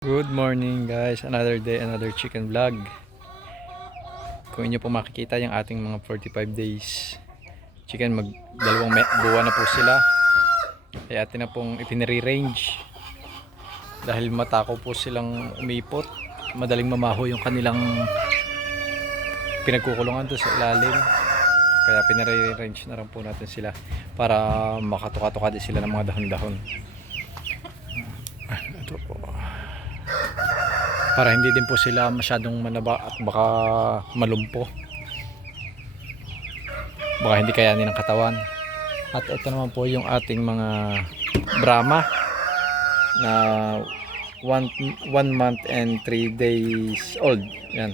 Good morning guys, another day, another chicken vlog. Kung inyo po makikita yung ating mga 45 days chicken, dalawang buwan na po sila. Kaya atin na pong ipinare-range dahil matakaw po silang umipot. Madaling mamaho yung kanilang pinagkukulungan doon sa ilalim. Kaya pinare-range na rin po natin sila para makatuka-tuka din sila ng mga dahon-dahon. Ito po, para hindi din po sila masyadong manaba at baka malumpo, baka hindi kayanin ng katawan. At ito naman po yung ating mga Brahma na 1 month and 3 days old. Yan,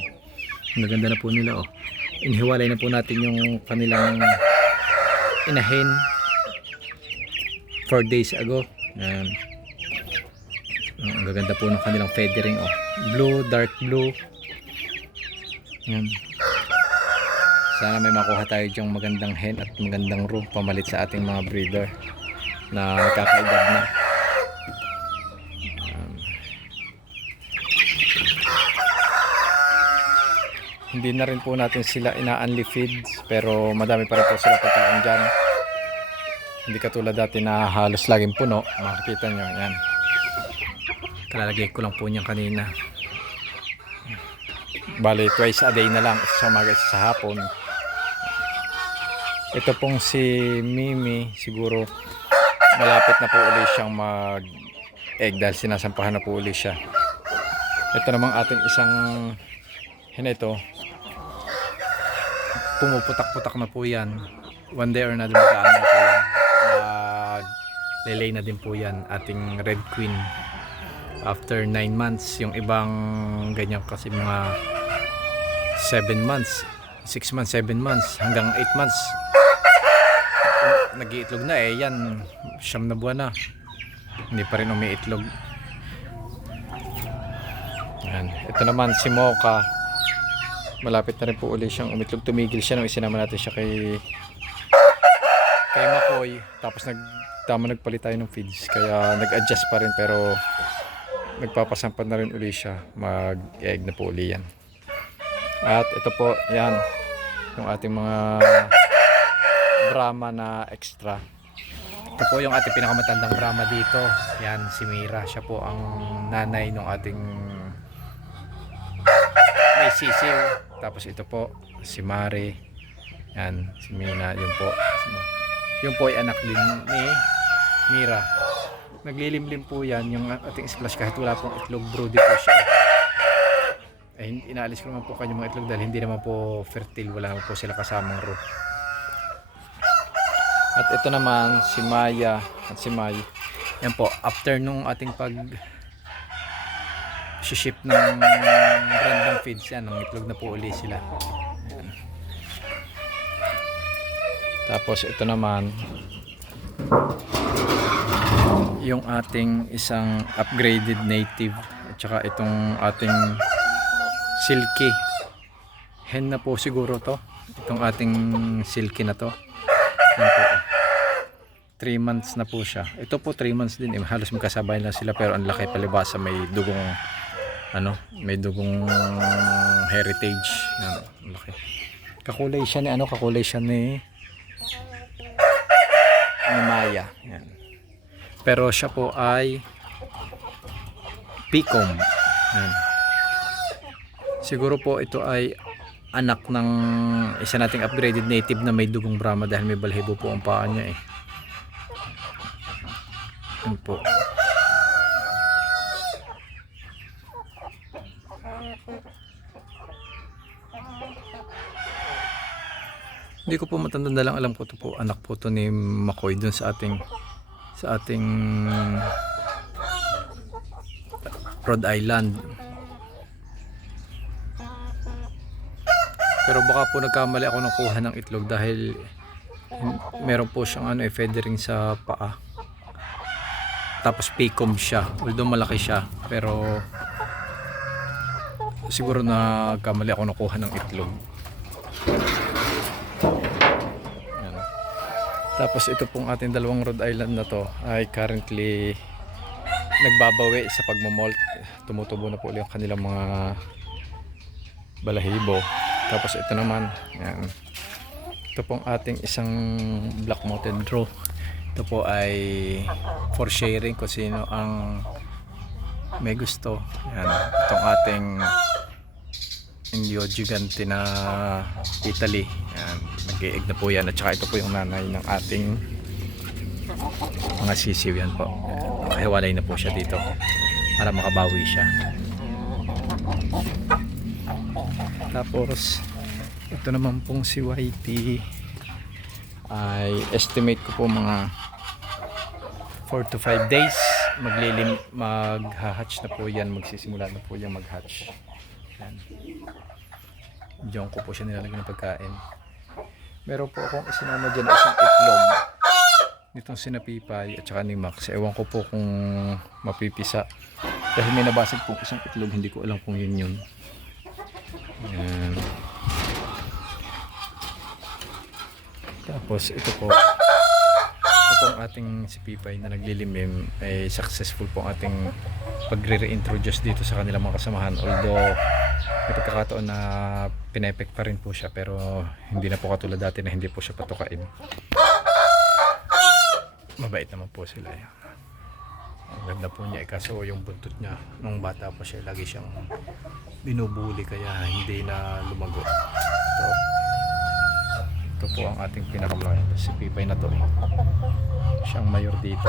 maganda na po nila. Inihiwalay na po natin yung kanilang inahin 4 days ago. Yan, ang gaganda po ng kanilang feathering, blue, dark blue. Yan. Sana may makuha tayo dyang magandang hen at magandang roe pamalit sa ating mga breeder na kakaedad na. Hindi na rin po natin sila ina-unli feeds, pero madami pa rin po sila pagkain dyan. Hindi katulad dati na halos laging puno. Makikita nyo yan, kalalagay ko lang po niyan kanina. Bali twice a day na lang, isa sa umaga, isa sa hapon. Ito pong si Mimi, siguro malapit na po ulit siyang mag egg dahil sinasampahan na po ulit siya. Ito namang ating isang hinito, pumuputak-putak na po yan. One day or another magkaan na po yan, lelay na din po yan, ating Red Queen. After 9 months, yung ibang ganyan kasi mga 7 months, 6 months, 7 months, hanggang 8 months nag-iitlog na. Yan, 9 na buwan na, hindi pa rin umiitlog. Yan. Ito naman si Mocha, malapit na rin po ulit siyang umitlog. Tumigil siya nung isinama natin siya kay Makoy, tapos nagpalit tayo ng feeds, kaya nag-adjust pa rin, pero nagpapasampad na rin uli siya, mag-egg na po uli yan. At ito po, yan yung ating mga Brahma na extra. Ito po yung ating pinakamatandang Brahma dito, yan si Mira. Siya po ang nanay ng ating may sisiw. Tapos ito po si Mare, yan si Mina. Yun po ay anak din ni Mira. Naglilimlim po yan yung ating splash kahit wala pong itlog. Broody po siya. Inaalis ko naman po kanyang mga itlog dahil hindi naman po fertile, wala naman po sila kasamang roe. At ito naman si Maya at si May. Yan po, after nung ating pag ship ng random feeds, yan, ng itlog na po uli sila. Yan. Tapos ito naman yung ating isang upgraded native, at saka itong ating silky hen na po siguro to, itong ating silky na to. Yan po, 3 months na po siya. Ito po 3 months din, halos magkasabay lang sila, pero ang laki palibasa, may dugong may dugong heritage. Yan, laki. Kakulay siya ni Maya. Yan. Pero siya po ay Picom. Yan. Siguro po ito ay anak ng isa nating upgraded native na may dugong Brahma dahil may balhibo po ang paa niya . Yan po. Hindi ko po matanda, lang alam ko to po, anak po to ni Makoy dun sa ating Rhode Island. Pero baka po nagkamali ako ng kuha ng itlog dahil meron po siyang feathering sa paa. Tapos picom siya, although malaki siya, pero siguro nagkamali ako ng kuha ng itlog. Tapos ito pong ating dalawang Rhode Island na to ay currently nagbabawi sa pagmomolt. Tumutubo na po ulit yung kanilang mga balahibo. Tapos ito naman, yan. Ito pong ating isang black mountain draw. Ito po ay for sharing kung sino ang may gusto. Yan. Itong ating Indio Gigante na Italy. Yan. Nag-i-egg na po yan. At saka ito po yung nanay ng ating mga sisiw. Yan po. Hiwalay na po siya dito para makabawi siya. Tapos ito naman pong si Whitey ay estimate ko po mga 4 to 5 days mag-hatch na po yan, magsisimula na po yan mag-hatch. Yan. Diyan ko po siya nilalagyan ng pagkain. Meron po akong isinama dyan isang itlog nitong sinapipay at saka ni Max. Ewan ko po kung mapipisa dahil may nabasag po isang itlog, hindi ko alam kung yun. Yan. Tapos ito po ang ating si Pipay na naglilimim ay successful po ang ating pagre-reintroduce dito sa kanilang mga kasamahan, although may pagkakataon na pinepek pa rin po siya, pero hindi na po katulad dati na hindi po siya patukain. Mabait naman po sila yan. Ang ganda po niya, kaso yung buntot niya nung bata pa siya lagi siyang binubuli kaya hindi na lumago. Ito po ang ating pinakamalaki, si Pipay na to siyang mayor dito,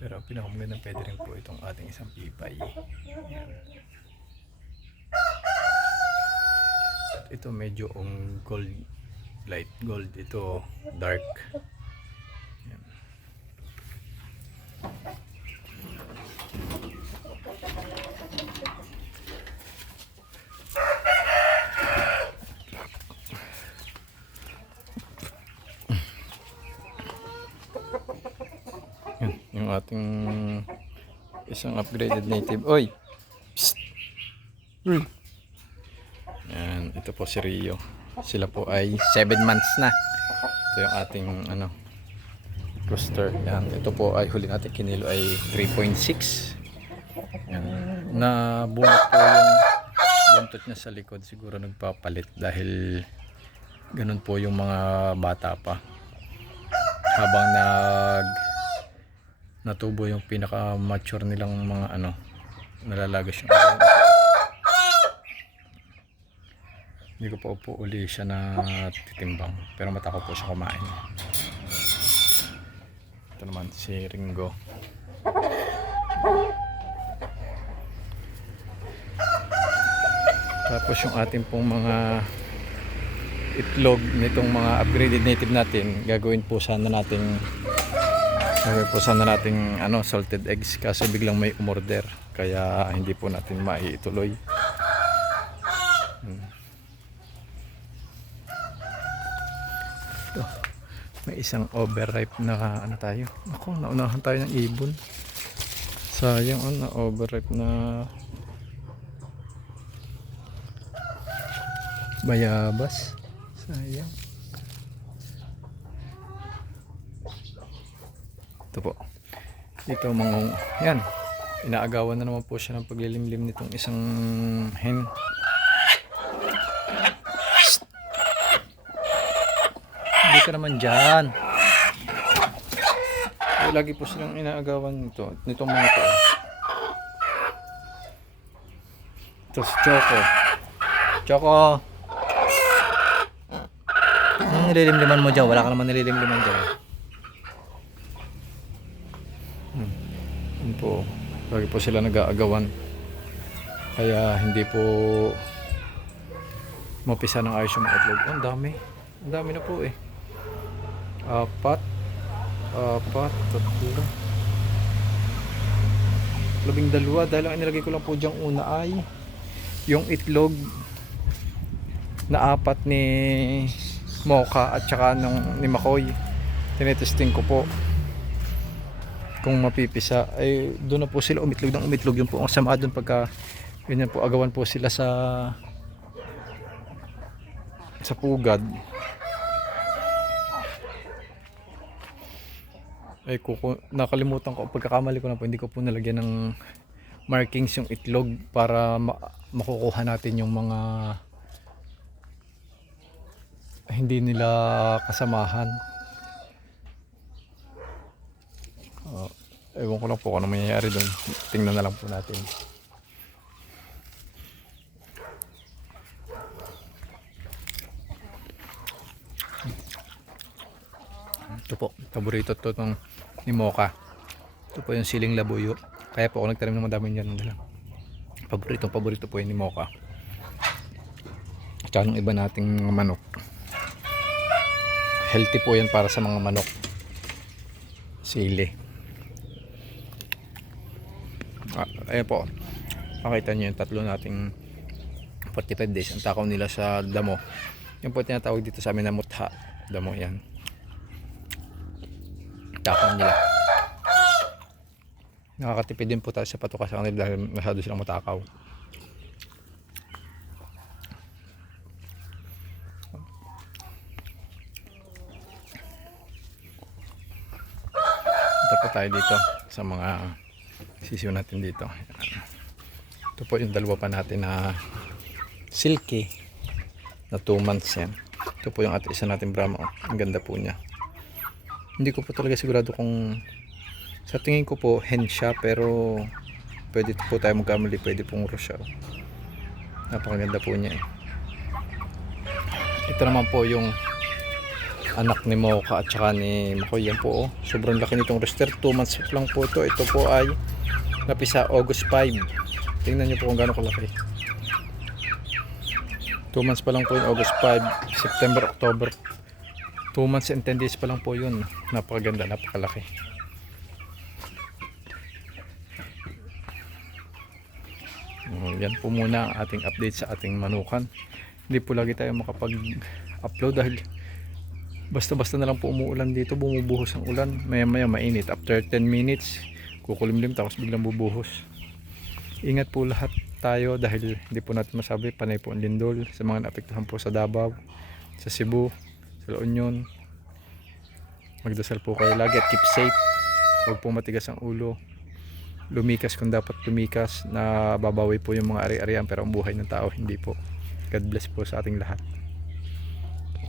pero pinakamagandang pwede rin po itong ating isang Pipay. Yan. Ito medyo gold, light gold, ito dark. Yan. Yung ating isang upgraded native. Oy! Psst! Yan, ito po si Rio. Sila po ay 7 months na. Ito yung ating rooster. Yan, ito po ay huli natin kinilo ay 3.6. Yan. Nabunot po yung buntot niya sa likod. Siguro nagpapalit dahil ganun po yung mga bata pa. Habang natubo yung pinaka mature nilang mga nalalagas yung hindi ko pa po uli siya na titimbang, pero matakot po siya kumain. Ito naman si Ringo. Tapos yung ating pong mga itlog nitong mga upgraded native natin, gagawin po sana nating salted eggs, kaso biglang may umorder kaya hindi po natin maiituloy. Ito, may isang overripe na tayo. Ako, naunahan tayo ng ibon. Sayang, na overripe na bayabas. Sayang. Ito po. Dito yan. Inaagawan na naman po siya ng paglilimlim nitong isang hen. Hindi ka naman dyan. Lagi po silang inaagawan nitong mga ito. Ito si Choco. Choco! Anong nililimliman mo dyan? Wala ka naman nililimliman dyan. Po, lagi po sila nag-aagawan kaya hindi po mapisa ng ayos yung mga itlog. Ang dami na po eh. 4, 3, 12 dahil ang inilagay ko lang po dyang una ay yung itlog na 4 ni Mocha at saka ni Makoy. Tinetesting ko po kung mapipisa, ay doon na po sila umitlog yun po ang sama doon pagka ganyan po agawan po sila sa pugad. Ay nakalimutan ko, pagkakamali ko na po, hindi ko po nalagyan ng markings yung itlog para makukuha natin yung mga hindi nila kasamahan. Ewan ko lang po kung ano mangyayari doon. Tingnan na lang po natin. Ito po, paborito to ng ni Mocha. Ito po yung siling labuyo. Kaya po ako nagtanim ng madami niyan. Paborito po yun ni Mocha. Tsaka ng iba nating manok. Healthy po yan para sa mga manok. Sili. Ayan po. Makita nyo yung tatlo nating 45 days. Ang takaw nila sa damo. Yan po tinatawag dito sa amin na mutha. Damo yan. Takaw nila. Nakakatipid din po tayo sa patuka sa kanila dahil masyado silang matakaw. Ito po tayo dito sa mga sisiw natin dito. Ito po yung dalawa pa natin na silky na 2 months yan. Ito po yung isa natin Brahma. Ang ganda po niya. Hindi ko po talaga sigurado kung sa tingin ko po hen siya, pero pwede po tayo magkamali, pwede pong roos siya. Napakaganda po niya eh. Ito naman po yung anak ni Mocha at saka ni Makoy. Yan po oh. Sobrang laki nitong rooster. 2 months lang po ito. Ito po ay napisa August 5. Tingnan nyo po kung gano'ng kalaki. 2 months pa lang po yun. August 5, September, October. 2 months and 10 days pa lang po yun. Napakaganda, napakalaki. Yan po muna ang ating update sa ating manukan. Hindi po lagi tayo makapag-upload dahil basta-basta na lang po umuulan dito. Bumubuhos ang ulan. Maya-maya mainit. After 10 minutes, kukulimlim tapos biglang bubuhos. Ingat po lahat tayo dahil hindi po natin masabi. Panay po ang lindol sa mga naapektuhan po sa Davao, sa Cebu, sa La Union. Magdasal po kayo lagi at keep safe. Huwag po matigas ang ulo. Lumikas kung dapat lumikas, na babawi po yung mga ari-arian, pero ang buhay ng tao hindi po. God bless po sa ating lahat.